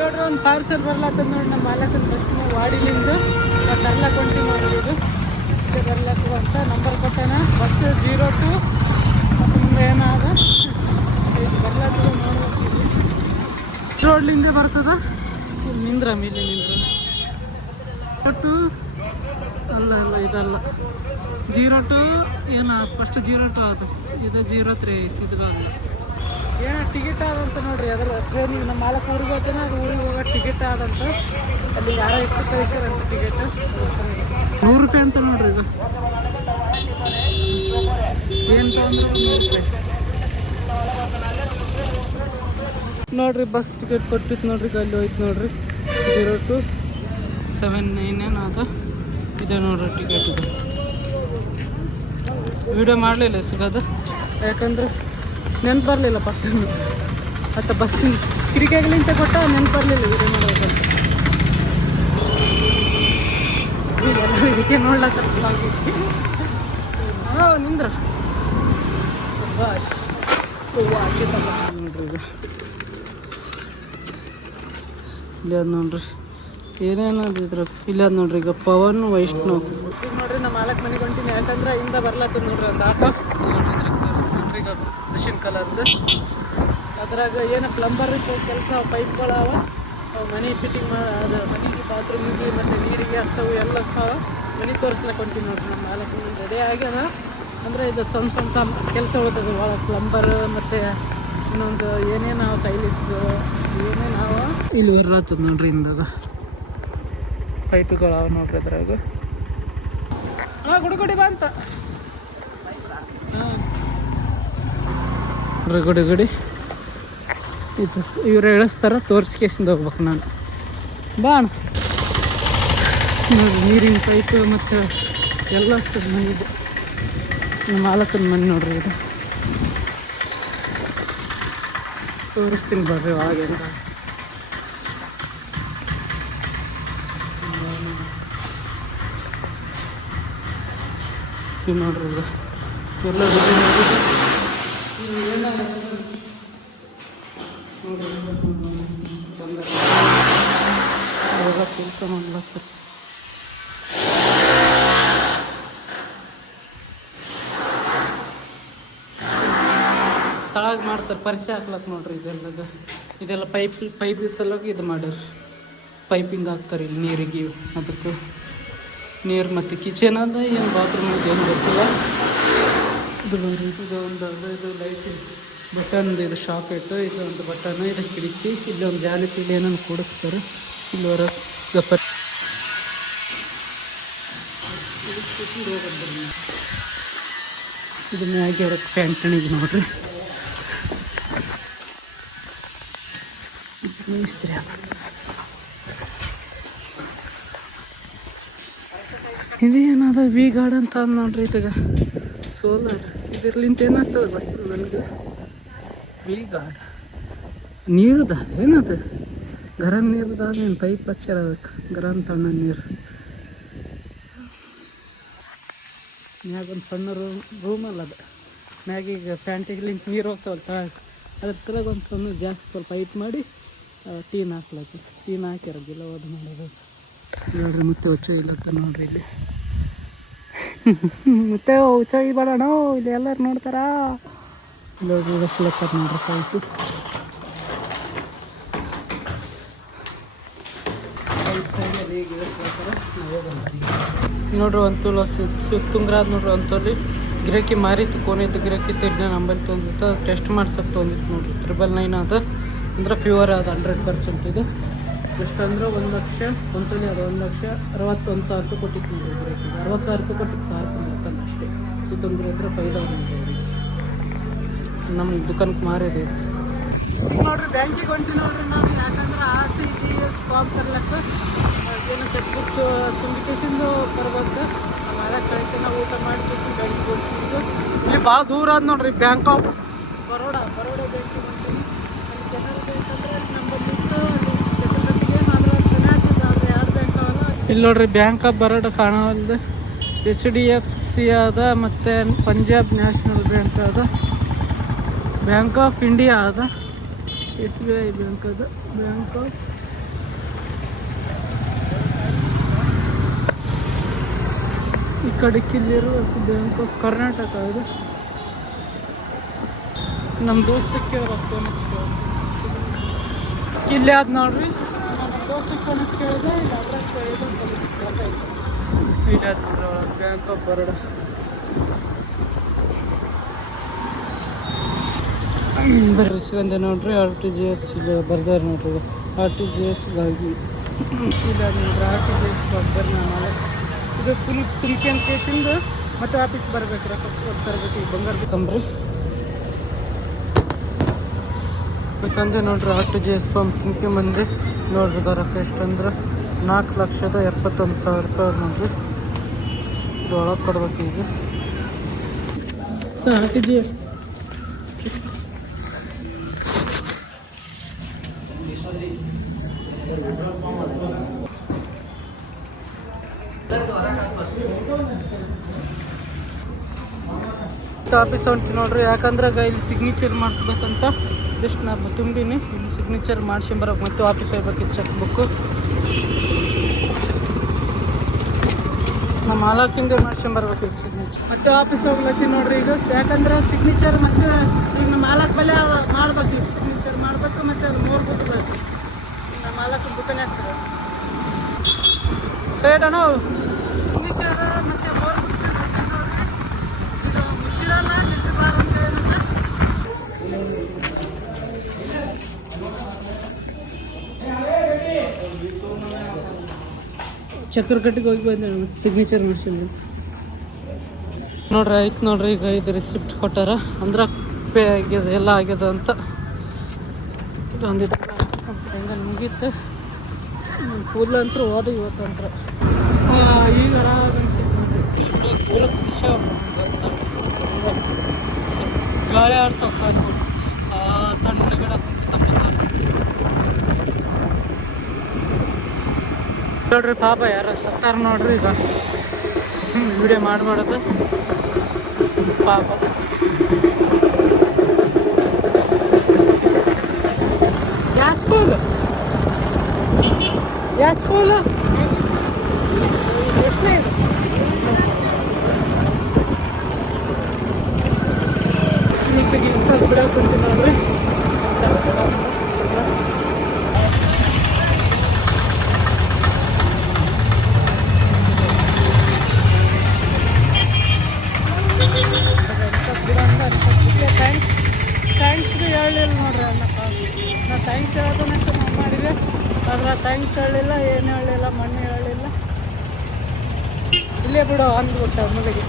ನೋಡ್ರಿ ಒಂದು ಪಾರ್ಸಲ್ ಬರ್ಲಾತದ ನೋಡಿ ನಮ್ಮ ಮಾಲಕನ ಬಸ್ ವಾಡಿಲಿಂದ ತರ್ಲಕ್ಕೆ ಹೊಂಟಿ ನೋಡ್ರಿ ಇದು ಇದು ಬರ್ಲಕ್ಕ ಅಂತ ನಂಬರ್ ಕೊಟ್ಟಾನ. ಬಸ್ ಜೀರೋ ಟು ಮುಂದೆ ಏನಾದ? ಬರ್ಲಾತದ ನೋಡ್ಬೇಕು ರೋಡ್ಲಿಂದ ಬರ್ತದ? ನಿಂದ್ರ ಮೇಲೆ ನಿಂದ್ರ. ಒಟ್ಟು ಅಲ್ಲ ಅಲ್ಲ, ಇದಲ್ಲ. ಜೀರೋ ಟು ಏನ ಫಸ್ಟ್ ಜೀರೋ ಟು ಅದು. ಇದು ಜೀರೋ ತ್ರೀ ಐತಿ ಇದು ಅಲ್ಲ. ಏನೋ ಟಿಕೆಟ್ ಆದಂತ ನೋಡ್ರಿ, ಅದ್ರ ಟ್ರೈನಿಗೆ ನಮ್ಮ ಮಾಲಕ್ ಊರಿಗೆ ಹೋಗ್ತಾನೆ ಅದು ಊರಿಗೆ ಹೋಗೋ ಟಿಕೆಟ್ ಆದಂತ. ಅಲ್ಲಿ ಯಾರೋ ಇಟ್ಟು ಕಳಿಸ್ಯಾರಂತ ಟಿಕೆಟ್ ನೂರು ರೂಪಾಯಿ ಅಂತ ನೋಡ್ರಿ ಇದು. ಏನು ನೂರು ನೋಡ್ರಿ ಬಸ್ ಟಿಕೆಟ್ ಕೊಟ್ಟಿತ್ತು ನೋಡ್ರಿ ಅಲ್ಲಿ ಹೋಯ್ತು ನೋಡ್ರಿ. ಜೀರೋ ಟು ಸೆವೆನ್ ನೈನ್ ಏನು ಅದ ಇದೆ ನೋಡ್ರಿ ಟಿಕೆಟ್ ಇದು. ವಿಡಿಯೋ ಮಾಡಲಿಲ್ಲ ಸಿಗೋದು? ಯಾಕಂದ್ರೆ ನೆನ್ಪು ಬರಲಿಲ್ಲ ಪಕ್ಕ ಮತ್ತು ಬಸ್ಸಿನ ಕಿರಿಕೆಗಳಿಂದ ಕೊಟ್ಟ ನೆನ್ಪು ಬರಲಿಲ್ಲ ವಿಡಿಯೋ ಮಾಡೋದಂತ ಇದಕ್ಕೆ ನೋಡ್ಲಕ್ಕ ಹಾಂ ನಿಂದ್ರ ನೋಡ್ರಿ ಈಗ ಇಲ್ಲಿ ಅದು ನೋಡ್ರಿ. ಏನೇನು ಅದಿದ್ರ ಇಲ್ಲ ಅದು ನೋಡ್ರಿ ಈಗ ಪವನ್, ವೈಷ್ಣವ್. ನೋಡ್ರಿ ನಮ್ಮ ಮಾಲಕ್ ಮನೆಗೆ ಹೊಂಟೀನಿ, ಯಾಕಂದ್ರೆ ಹಿಂದೆ ಬರ್ಲಾತದ ನೋಡ್ರಿ ಒಂದು ಆಟೋ. ನೋಡ್ರಿ ತೋರಿಸ್ತೀನಿ ಈಗ. ದಕ್ಷಿಣ ಕಲರ್ದು ಅದ್ರಾಗ ಏನು ಪ್ಲಂಬರ್ ಕೆಲಸ ಪೈಪ್ಗಳವ ಅವ. ಮನೆ ಫಿಟ್ಟಿಂಗ್ ಮಾಡಿ ಅದು ಮನೆಗೆ ಬಾತ್ರೂಮಿಗೆ ಮತ್ತು ನೀರಿಗೆ ಹಚ್ಚವು ಎಲ್ಲ ಸಹ ಮನೆ ತೋರಿಸ್ಲಿಕ್ಕೆ ಹೊಂಟೀನಿ ನೋಡ್ರಿ ನಮ್ಮ ಮಾಲಕ್ ರೆಡಿ ಆಗ್ಯದ ಅಂದರೆ ಇದು ಸಣ್ಣ ಸಣ್ಣ ಸಣ್ಣ ಕೆಲಸ ಉಳ್ತದೆ ಒಳ ಪ್ಲಂಬರ್ ಮತ್ತು ಇನ್ನೊಂದು ಏನೇನು ನಾವು ಟೈಲಿಸ್ದು ಏನೇನು ಅವ. ಇಲ್ಲಿ ಬರ್ಲಾತದ ನೋಡ್ರಿ ಇಂದಾಗ ಪೈಪ್ಗಳು ಅವ ನೋಡ್ರಿ ಅದ್ರಾಗ. ಹಾಂ ಗುಡುಗುಡಿ ಬಂತ ಹಾಂ. ಗುಡಿ ಗುಡಿ. ಇದು ಇವ್ರು ಇಳಿಸ್ತಾರ ತೋರಿಸ್ಕೇಸಿಂದ ಹೋಗ್ಬೇಕು ನಾನು. ಬಾಣ ನೋಡಿ ನೀರಿನ ಪೈಪ್ ಮತ್ತು ಎಲ್ಲ ಸರ್ ಮನೆಯಿದೆ ನಮ್ಮ ಮಾಲಕನ ಮನೆ ನೋಡ್ರಿ ಇದು. ತೋರಿಸ್ತೀನಿ ಬರ್ರಿ ಒಳಗೆ ನೋಡ್ರಿ ಇದು. ಎಲ್ಲ ಡಿಸೈನ್ ಆಗಿದೆ. ಇದು ಏನಾಗಿದೆ? ನೋಡ್ರಿ ಬಂದ ಕೆಲಸ ಮಾಡ್ಲಕ್ಕ ತಳಗ ಮಾಡ್ತಾರೆ, ಪರಿಚಯ ಹಾಕ್ಲಕ್ ನೋಡ್ರಿ ಇದೆಲ್ಲ ಇದೆಲ್ಲ ಪೈಪ್ ಪೈಪ್ ಸಲುವಾಗಿ ಇದು ಮಾಡ್ಯಾರ. ಪೈಪಿಂಗ್ ಹಾಕ್ತಾರೆ ಇಲ್ಲಿ ನೀರಿಗೆ, ಅದಕ್ಕೆ. ನೀರು ಮತ್ತು ಕಿಚನ್ ಅದ, ಏನು ಬಾತ್ರೂಮ್ ಏನು ಗೊತ್ತಿಲ್ಲ. ಇದು ಇದು ಒಂದು ಇದು ಲೈಟ್ ಬಟನ್ ಇದು ಶಾಪ್ ಶಾಕೆಟ್ ಇದು ಒಂದು ಬಟನ್ ಇದು ಕಿಟಕಿ ಇಲ್ಲಿ ಒಂದು ಜಾಲಿ ಪೀಲಿ ಏನನ್ನು ಕೂಡಿಸ್ತಾರೆ. ಇಲ್ಲಿ ಅವರ ಗಪ್ಪ ಇದು ಮ್ಯಾಗೆ ಇರಕ್ಕೆ ಪ್ಯಾಂಟಣಿಗೆ ನೋಡ್ರಿ. ಮೇಸ್ತ್ರಿ ಇದೇನದ ವಿ ಗಾರ್ಡನ್ ಅಂತ ನೋಡ್ರಿ ಇದಾಗ. ಸೋಲಾರ್ ಇದರ್ಲಿಂತ ಏನಾಗ್ತದೆ ಗೊತ್ತಿಲ್ಲ ನನಗೆ ವಿ ನೀರು ನೀರ್ದ ಏನದು ಗರಂ ನೀರ್ದ ಏನು ಪೈಪ್ ಹಚ್ಚಾರ ಅದಕ್ಕೆ ಗರಂ ತಣ್ಣ ನೀರು ಮ್ಯಾಗ ಒಂದು ಸಣ್ಣ ರೂಮ್ ರೂಮಲ್ಲ ಅದು ಮ್ಯಾಗ ಈಗ ಪ್ಯಾಂಟಿಗೆ ಲಿಂಕ್ ನೀರು ಹೋಗ್ತಾವಲ್ಲ ತಳಗ ಅದ್ರ ಸಲಗ ಒಂದು ಸಣ್ಣ ಜಾಸ್ತಿ ಸ್ವಲ್ಪ ಪೈಪ್ ಮಾಡಿ ಟೀನ್ ಹಾಕ್ಲತ್ತು ಟೀನ್ ಹಾಕಿರೋದಿಲ್ಲ ಓದು ಓದ್ ಮಾಡೋದು ನೋಡ್ರಿ ಮತ್ತೆ ಹೊಚ್ಚ ಇಲ್ಲಕ್ಕ ನೋಡ್ರಿ ಇಲ್ಲಿ ಮತ್ತೆ ಹುಚ್ಚ ಬೇಡಣ ಇಲ್ಲಿ ನೋಡ್ತಾರಾ? ನೋಡ್ರಿ ಇಳಿಸ್ಲತ್ತಾರ ನೋಡ್ರಿ ಪೈಪು ನೋಡ್ರಿ ಒಂದು ತುಲ ಸುತ್ತುಂಗ್ರಾದ ನೋಡ್ರಿ ಅಂತಲ್ಲಿ ಗಿರಕಿ ಮಾರಿತ್ತು ಕೋನಿದ್ದು ಗಿರಾಕಿ ತಿಡ್ನ ನಂಬಲ್ಲಿ ತೊಂದಿತ್ತು ಟೆಸ್ಟ್ ಮಾಡ್ಸಕ್ಕೆ ತೊಂದಿತ್ತು ನೋಡ್ರಿ ತ್ರಿಬಲ್ ನೈನ್ ಅದ. ಅಂದ್ರೆ ಪ್ಯೂರ್ ಅದ ಹಂಡ್ರೆಡ್ ಪರ್ಸೆಂಟ್ ಇದು. ಎಷ್ಟು ಅಂದ್ರೆ ಒಂದು ಲಕ್ಷ ಒಂದು ತೊಲಿ ಅದು ಒಂದು ಲಕ್ಷ ಅರವತ್ತೊಂದು ಸಾವಿರ ರೂಪಾಯಿ ಕೊಟ್ಟಿತ್ತು ಗಿರಾಕಿಗೆ ಅರವತ್ತು ಸಾವಿರ ರೂಪಾಯಿ ಕೊಟ್ಟಿತ್ತು ಸಾವಿರ ರೂಪಾಯಿ ಮುಕ್ಕಂದು ಅಷ್ಟೇ. ಸುತ್ತುಂಗ್ರ ಹತ್ರ ಫೈದಾ ನಮ್ಮ ದುಕಾನಕ್ಕೆ ಮಾರಿದೆ ನೋಡ್ರಿ ಬ್ಯಾಂಕಿಗೆ ಹೊಂಟಿ ನೋಡ್ರಿ ನಾವು. ಯಾಕಂದ್ರೆ R T C S form ತರ್ಲಕ್ಕ ಏನು ಚೆಕ್ ಬುಕ್ ತುಂಬಿಕೇಸಿಂದು ಬರ್ಬೇಕು. ನಾಳೆ ಕಳಿಸಿ ನಾವು ಊಟ ಮಾಡಿ ಕೇಸಿಂದ ಬ್ಯಾಂಕಿಗೆ ಹೋಗ್ತಿದ್ದು ಇಲ್ಲಿ ಭಾಳ ದೂರ ಆದ ನೋಡ್ರಿ ಬ್ಯಾಂಕ್ ಆಫ್ ಬರೋಡ ಬರೋಡ ಬ್ಯಾಂಕಿಗೆ ಇಲ್ಲಿ ನೋಡ್ರಿ ಬ್ಯಾಂಕ್ ಆಫ್ ಬರೋಡ ಕಾಣವಲ್ದು. ಎಚ್ ಡಿ ಎಫ್ ಸಿ ಅದ ಮತ್ತು ಪಂಜಾಬ್ ನ್ಯಾಷನಲ್ ಬ್ಯಾಂಕ್ ಆದ. ಬ್ಯಾಂಕ್ ಆಫ್ ಇಂಡಿಯಾ ಆದ. ಎಸ್ ಬಿ ಐ ಬ್ಯಾಂಕ್ ಅದ. ಬ್ಯಾಂಕ್ ಆಫ್ ಈ ಕಡೆಗಿಲ್ಲಿರೋ ಬ್ಯಾಂಕ್ ಆಫ್ ಕರ್ನಾಟಕ ಅದು. ನಮ್ಮ ದೋಸ್ತಕ್ಕೆ ರೊಕ್ಕ ಇಲ್ಲಿ ಅದು ನೋಡ್ರಿ. ದೋಸ್ತಕ್ಕೆ ಫೋನ್ ಹಚ್ಚಿ ಕೇಳಿದೆ ಇಲ್ಲಿ ಅಡ್ರೆಸ್ ಹೇಳಿದ್ರೆ ಸ್ವಲ್ಪ ಗೊತ್ತಾಯ್ತು ಇಲ್ಲಿ ಆದ್ ನೋಡ್ರಿ ಒಳಗೆ ಬ್ಯಾಂಕ್ ಆಫ್ ಬರೋಡ ಬರ್ರಿ ಸಿಗಂದೆ ನೋಡ್ರಿ ಆರ್ ಟಿ ಜಿ ಎಸ್ ಇಲ್ಲಿ ಬರ್ದಾರ ನೋಡ್ರಿ ಆರ್ ಟಿ ಜಿ ಎಸ್ಗಾಗಿ. ಇಲ್ಲ ನೋಡ್ರಿ ಆರ್ ಟಿ ಜಿ ಎಸ್ ಬರ್ದಾರ ನಾಳೆ ಇದು ಫುಲ್ ತುಲ್ಕಿಯನ್ ಕೇಸಿಂದು ಮತ್ತೆ ಆಫೀಸ್ ಬರ್ಬೇಕು ರೊಕ್ಕ ತರಬೇಕು ಈಗ ಬಂಗಾರ ತಂಬ್ರಿ ತಂದೆ ನೋಡ್ರಿ R T G S pump ಬಂದು ನೋಡ್ರಿ ಬರಕ್ಕೆ ಎಷ್ಟು ಅಂದ್ರೆ ನಾಲ್ಕು ಲಕ್ಷದ ಎಪ್ಪತ್ತೊಂದು ಸಾವಿರ ರೂಪಾಯಿ ನೋಡ್ರಿ ಇದು ಒಳಗೆ ಕೊಡ್ಬೇಕು ಈಗ sir R T G S. Office ಹೊಂಟಿ ನೋಡ್ರಿ ಯಾಕಂದ್ರೆ ಇಲ್ಲಿ ಸಿಗ್ನೇಚರ್ ಮಾಡಿಸ್ಬೇಕಂತ ಜಸ್ಟ್ ನಾನು ತುಂಬಿನಿ. ಇಲ್ಲಿ ಸಿಗ್ನೇಚರ್ ಮಾಡ್ಸ್ಕೊಂಬರಕ್ಕೆ ಮತ್ತೆ ವಾಪಸ್ ಹೋಗ್ಬೇಕಿತ್ತು ಚೆಕ್ ಬುಕ್ಕು ನಮ್ಮ ಹಾಲಾಕಿಂದ ಮಾಡ್ಸ್ಕೊಂಬರ್ಬೇಕಿತ್ತು ಸಿಗ್ನೇಚರ್ ಮತ್ತೆ ವಾಪಸ್ ಹೋಗ್ಲತ್ತಿ ನೋಡ್ರಿ ಇದು. ಯಾಕಂದ್ರೆ ಸಿಗ್ನೇಚರ್ ಮತ್ತೆ ಈಗ ನಮ್ಮ ಹಾಲಾಕ್ ಬಲೆ ಮಾಡ್ಬೇಕು. ಈಗ ಸಿಗ್ನೇಚರ್ ಮಾಡ್ಬೇಕು ಮತ್ತೆ ಅದು ಮೂರು ಬೇಕು ನಮ್ಮ ಮಾಲಕ್ ಬುಕ್ಕನೇ ಸರ್ ಸೈಡ್ ಅಣ್ಣ ಸಿಗ್ನೇಚರ್ ಮತ್ತೆ ಮೂರು ಇದು ಮುಚ್ಚಿರಲ್ಲ ಜಿಡ್ಡು ಬಾರ್ ಅಂತ ಏನಂತ ಚಕ್ರಕಟ್ಟಿಗೆ ಹೋಗಿ ಬಂದ ಸಿಗ್ನೇಚರ್ ಮಾಡ್ಸಿದ್ವಿ ನೋಡ್ರಿ ಆಯ್ತು ನೋಡ್ರಿ ಈಗ ಇದು ರಿಸಿಪ್ಟ್ ಕೊಟ್ಟಾರ. ಅಂದ್ರೆ ಪೇ ಆಗ್ಯದ ಎಲ್ಲ ಆಗ್ಯದ ಅಂತ. ಇದೊಂದಿದೆ. ಹೆಂಗ ಮುಗೀತು. ಫುಲ್ ಅಂತೂ ಹೋದ ಇವತ್ತಂತ್ರ ಈಗ ಗಾಳಿ ಆಡ್ತಾವ ನೋಡ್ರಿ ಪಾಪ ಯಾರೋ ಸತ್ತಾರ ನೋಡ್ರಿ ಈಗ. ವಿಡಿಯೋ ಮಾಡಬಾರ್ದು ಪಾಪ. ಯಾವ ಸ್ಕೂಲ್ ಯಾವ ಸ್ಕೂಲ್ ನೋಡ್ರಿ ಅಣ್ಣ. ನಾ ಥ್ಯಾಂಕ್ಸ್ ಅಂತ ನಾವು ಮಾಡಿದ್ವಿ ಆದ್ರೆ ಥ್ಯಾಂಕ್ಸ್ ಹೇಳಿಲ್ಲ ಏನು ಹೇಳಲಿಲ್ಲ, ಮಣ್ಣು ಹೇಳಲಿಲ್ಲ. ಇಲ್ಲೇ ಬಿಡು ಅಂದ್ಬಿಟ್ಟ ಮುಲಿಗೆ